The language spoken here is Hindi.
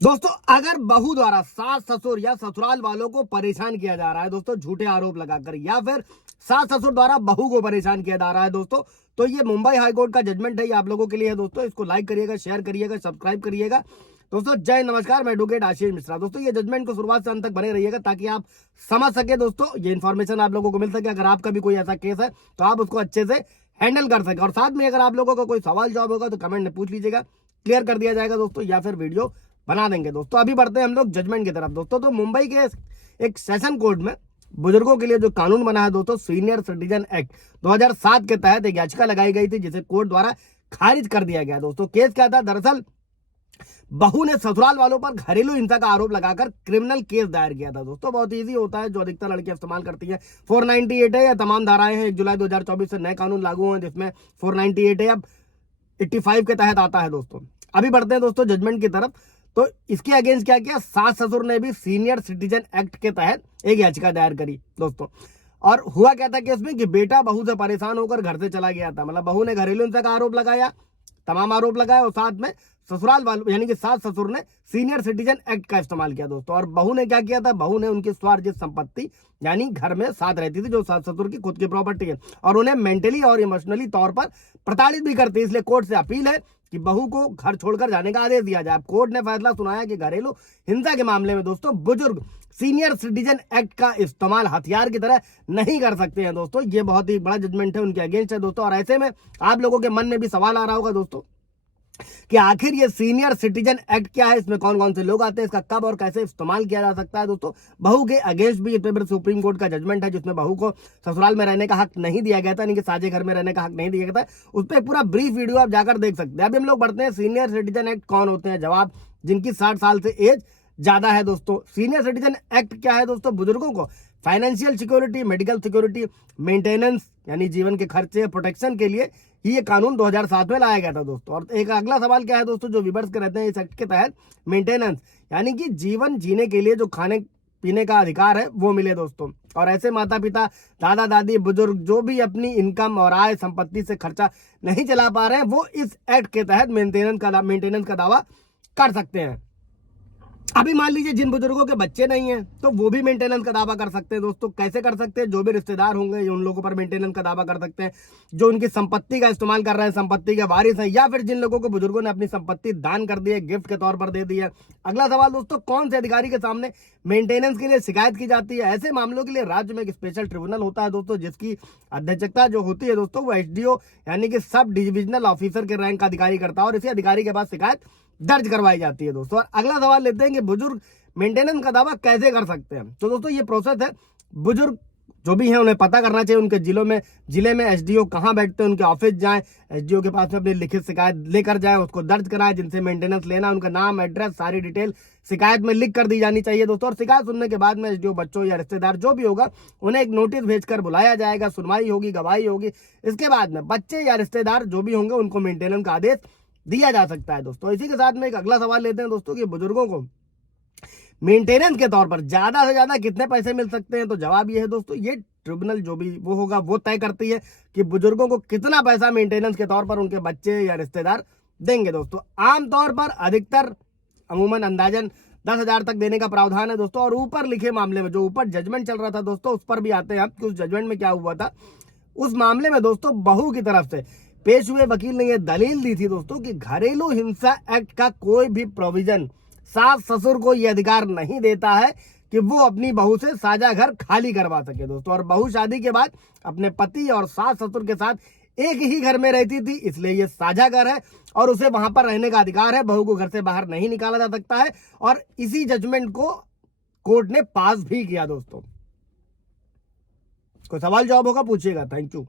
दोस्तों अगर बहू द्वारा सास ससुर या ससुराल वालों को परेशान किया जा रहा है दोस्तों झूठे आरोप लगाकर, या फिर सास ससुर द्वारा बहू को परेशान किया जा रहा है दोस्तों, तो ये मुंबई हाईकोर्ट का जजमेंट है, ये आप लोगों के लिए है दोस्तों। इसको लाइक करिएगा, शेयर करिएगा, सब्सक्राइब करिएगा दोस्तों। जय नमस्कार, मैं एडवोकेट आशीष मिश्रा। दोस्तों ये जजमेंट को शुरुआत से अंत तक बने रहिएगा ताकि आप समझ सके दोस्तों, ये इन्फॉर्मेशन आप लोगों को मिल सके। अगर आपका भी कोई ऐसा केस है तो आप उसको अच्छे से हैंडल कर सके, और साथ में अगर आप लोगों को कोई सवाल जवाब होगा तो कमेंट में पूछ लीजिएगा, क्लियर कर दिया जाएगा दोस्तों, या फिर वीडियो बना देंगे दोस्तों। अभी बढ़ते हैं हम लोग जजमेंट की तरफ दोस्तों। तो मुंबई के एक सेशन कोर्ट में बुजुर्गों के लिए जो कानून बना है दोस्तों, सीनियर सिटीजन एक्ट 2007 के तहत एक याचिका लगाई गई थी, जिसे कोर्ट द्वारा खारिज कर दिया गया दोस्तों। केस क्या था? दरअसल बहू ने ससुराल वालों पर घरेलू हिंसा का आरोप लगाकर क्रिमिनल केस दायर किया था दोस्तों। बहुत इजी होता है, जो अधिकतर लड़कियां इस्तेमाल करती हैं। 498 है, या तमाम धाराएं हैं। 1 जुलाई 2024 से नए कानून लागू हुए, जिसमें 498 है, अब 85 के तहत आता है दोस्तों। अभी बढ़ते हैं दोस्तों जजमेंट की तरफ। तो इसके अगेंस्ट क्या किया? सास ससुर ने भी सीनियर सिटीजन एक्ट के तहत एक याचिका दायर करी दोस्तों। और हुआ क्या था केस में कि बेटा बहू से परेशान होकर घर से चला गया था। मतलब बहू ने घरेलू हिंसा का आरोप लगाया, तमाम आरोप लगाए, और साथ में ससुराल वालों यानी कि सास ससुर ने सीनियर सिटीजन एक्ट का इस्तेमाल किया दोस्तों। और बहू ने क्या किया था? बहू ने उनकी स्वार्जित संपत्ति यानी घर में साथ रहती थी, जो सास ससुर की खुद की प्रॉपर्टी है, और उन्हें मेंटली और इमोशनली तौर पर प्रताड़ित भी करती है। इसलिए कोर्ट से अपील है कि बहू को घर छोड़कर जाने का आदेश दिया जाए। कोर्ट ने फैसला सुनाया कि घरेलू हिंसा के मामले में दोस्तों बुजुर्ग सीनियर सिटीजन एक्ट का इस्तेमाल हथियार की तरह नहीं कर सकते हैं दोस्तों। ये बहुत ही बड़ा जजमेंट है, उनके अगेंस्ट है दोस्तों। और ऐसे में आप लोगों के मन में भी सवाल आ रहा होगा दोस्तों कि आखिर ये सीनियर सिटीजन एक्ट क्या है, इसमें कौन कौन से लोग आते हैं, इसका कब और कैसे इस्तेमाल किया जा सकता है दोस्तों। बहू के अगेंस्ट भी इस सुप्रीम कोर्ट का जजमेंट है, जिसमें बहू को ससुराल में रहने का हक नहीं दिया गया था, यानी कि साझे घर में रहने का हक नहीं दिया गया था। उस पर पूरा ब्रीफ वीडियो आप जाकर देख सकते हैं। अभी हम लोग बढ़ते हैं सीनियर सिटीजन एक्ट कौन होते हैं। जवाब, जिनकी 60 साल से एज ज्यादा है दोस्तों। सीनियर सिटीजन एक्ट क्या है दोस्तों? बुजुर्गों को financial security, medical security, maintenance यानी जीवन के खर्चे, प्रोटेक्शन के लिए ये कानून 2007 में लाया गया था दोस्तों। और एक अगला सवाल क्या है दोस्तों, जो विवर्स के रहते हैं इस एक्ट के तहत? मेंटेनेंस यानी कि जीवन जीने के लिए जो खाने पीने का अधिकार है वो मिले दोस्तों। और ऐसे माता पिता, दादा दादी, बुजुर्ग जो भी अपनी इनकम और आय संपत्ति से खर्चा नहीं चला पा रहे हैं, वो इस एक्ट के तहत मेंटेनेंस का दावा कर सकते हैं। अभी मान लीजिए जिन बुजुर्गों के बच्चे नहीं हैं, तो वो भी मेंटेनेंस का दावा कर सकते हैं दोस्तों। कैसे कर सकते हैं? जो भी रिश्तेदार होंगे उन लोगों पर मेंटेनेंस का दावा कर सकते हैं, जो उनकी संपत्ति का इस्तेमाल कर रहे हैं, संपत्ति के वारिस हैं, या फिर जिन लोगों को बुजुर्गों ने अपनी संपत्ति दान कर दी है, गिफ्ट के तौर पर दे दी है। अगला सवाल दोस्तों, कौन से अधिकारी के सामने मेंटेनेंस के लिए शिकायत की जाती है? ऐसे मामलों के लिए राज्य में एक स्पेशल ट्रिब्यूनल होता है दोस्तों, जिसकी अध्यक्षता जो होती है दोस्तों वो एसडीओ यानी कि सब डिविजनल ऑफिसर के रैंक का अधिकारी करता है, और इसी अधिकारी के पास शिकायत दर्ज करवाई जाती है दोस्तों। और अगला सवाल लेते हैं कि बुजुर्ग मेंटेनेंस का दावा कैसे कर सकते हैं। तो दोस्तों ये प्रोसेस है, बुजुर्ग जो भी हैं उन्हें पता करना चाहिए उनके जिले में एसडीओ कहाँ बैठते हैं, उनके ऑफिस जाएं, एसडीओ के पास में अपनी लिखित शिकायत लेकर जाएं, उसको दर्ज कराएं। जिनसे मेंटेनेंस लेना, उनका नाम, एड्रेस, सारी डिटेल शिकायत में लिख कर दी जानी चाहिए दोस्तों। और शिकायत सुनने के बाद में एसडीओ बच्चों या रिश्तेदार जो भी होगा उन्हें एक नोटिस भेजकर बुलाया जाएगा, सुनवाई होगी, गवाही होगी। इसके बाद में बच्चे या रिश्तेदार जो भी होंगे उनको मेंटेनेंस का आदेश दिया जा सकता है दोस्तों। इसी के साथ में एक अगला सवाल लेते हैं दोस्तों कि बुजुर्गों को मेंटेनेंस के तौर पर ज्यादा से ज्यादा कितने पैसे मिल सकते हैं। तो जवाब ये है दोस्तों, ये ट्रिब्यूनल जो भी वो होगा वो तय करती है कि बुजुर्गों को कितना पैसा मेंटेनेंस के तौर पर उनके बच्चे या रिश्तेदार देंगे दोस्तों। आमतौर पर अधिकतर अमूमन अंदाजन 10,000 तक देने का प्रावधान है दोस्तों। और ऊपर लिखे मामले में जो ऊपर जजमेंट चल रहा था दोस्तों, उस पर भी आते हैं कि उस जजमेंट में क्या हुआ था। उस मामले में दोस्तों बहू की तरफ से पेश हुए वकील ने यह दलील दी थी दोस्तों कि घरेलू हिंसा एक्ट का कोई भी प्रोविजन सास ससुर को यह अधिकार नहीं देता है कि वो अपनी बहू से साझा घर खाली करवा सके दोस्तों। और बहू शादी के बाद अपने पति और सास ससुर के साथ एक ही घर में रहती थी, इसलिए ये साझा घर है और उसे वहां पर रहने का अधिकार है। बहू को घर से बाहर नहीं निकाला जा सकता है, और इसी जजमेंट को कोर्ट ने पास भी किया दोस्तों। कोई सवाल जवाब होगा पूछिएगा। Thank you.